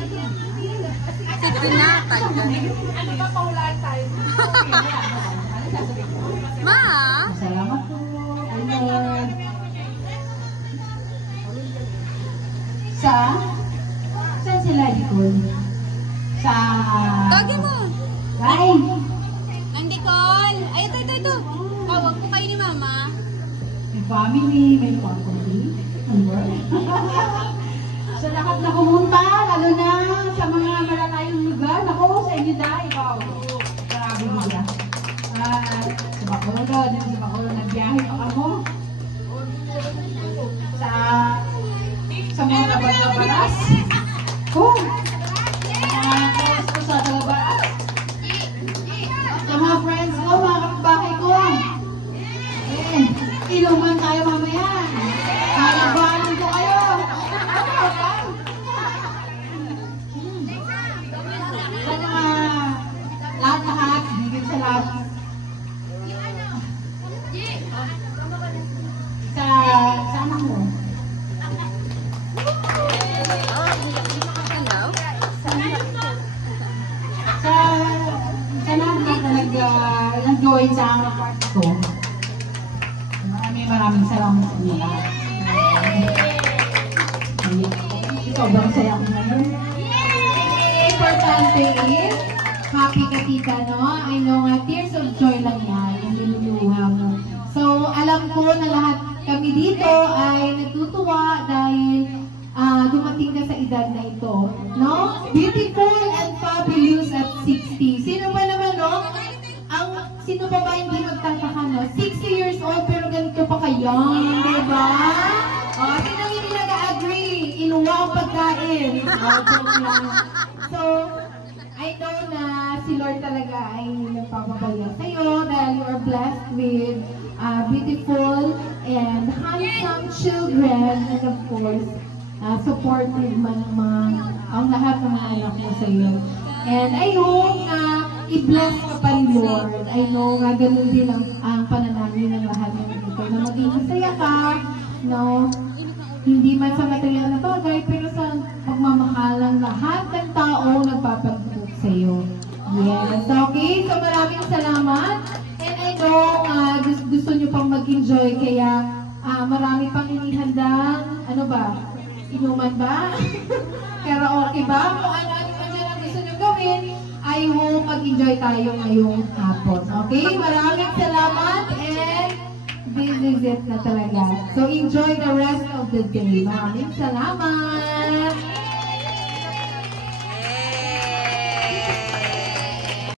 Si Binatag. Ano ba paulaan tayo? Ma? Salamat po. Ayun. Saan sila ikon? Sa... Tawagin mo. Ay! Nicole. Ay, ito. Huwag po kayo ni Mama. May family, may family. Sa lahat na pumunta, lalo na sa mga malalayong lugar. Ako, sa inyo dahil ikaw. Grabe nila. Sa Bacolod, nagbiyahe pa ako. Sa mga labat-labaras. Oh! Sa labaras. Sa mga friends ko, mga kapitbahay ko. Inuman tayo mamaya. Halabanan ko kayo. Sa mga lahat, bigyan sa lahat. Sa anak mo. Sa lahat na nag-join sa aking party ko. Maraming salamat sa inyo lahat. Sobrang saya ko ngayon. Importante is, happy ka tita, no? I know nga, tears of joy lang yan, yung niluluha mo. So, alam ko na lahat kami dito ay natutuwa dahil dumating ka sa edad na ito, no? Beautiful and fabulous at 60. Sino ba naman, no? Sino ba hindi magtataka, no? 60 years old pero ganito pa ka-young, diba? Sino hindi nag-agree? Inuwa ang pagkain. So, I know na si Lord talaga ay nagpapabaya sa'yo dahil you are blessed with beautiful and handsome children and of course, supportive man ang lahat ng mga anak mo sa'yo. And I hope na i-bless ka pa ni Lord. I know nga ganun din ang pananamin ng lahat ng ito. Na maging masaya ka, no? Hindi man sa material na bagay, pero sa pagmamahal ng lahat ng tao nagpapagpapag sa iyo. Yes, okay. So maraming salamat. And I know gusto nyo pang mag-enjoy, kaya marami pang inihandang, ano ba? Inuman ba? Karaoke ba? Kung ano-ano pa dyan ang gusto nyo gawin, I hope mag-enjoy tayo ngayong hapon. Okay? Maraming salamat and this is it na talaga. So enjoy the rest of the day. Maraming salamat!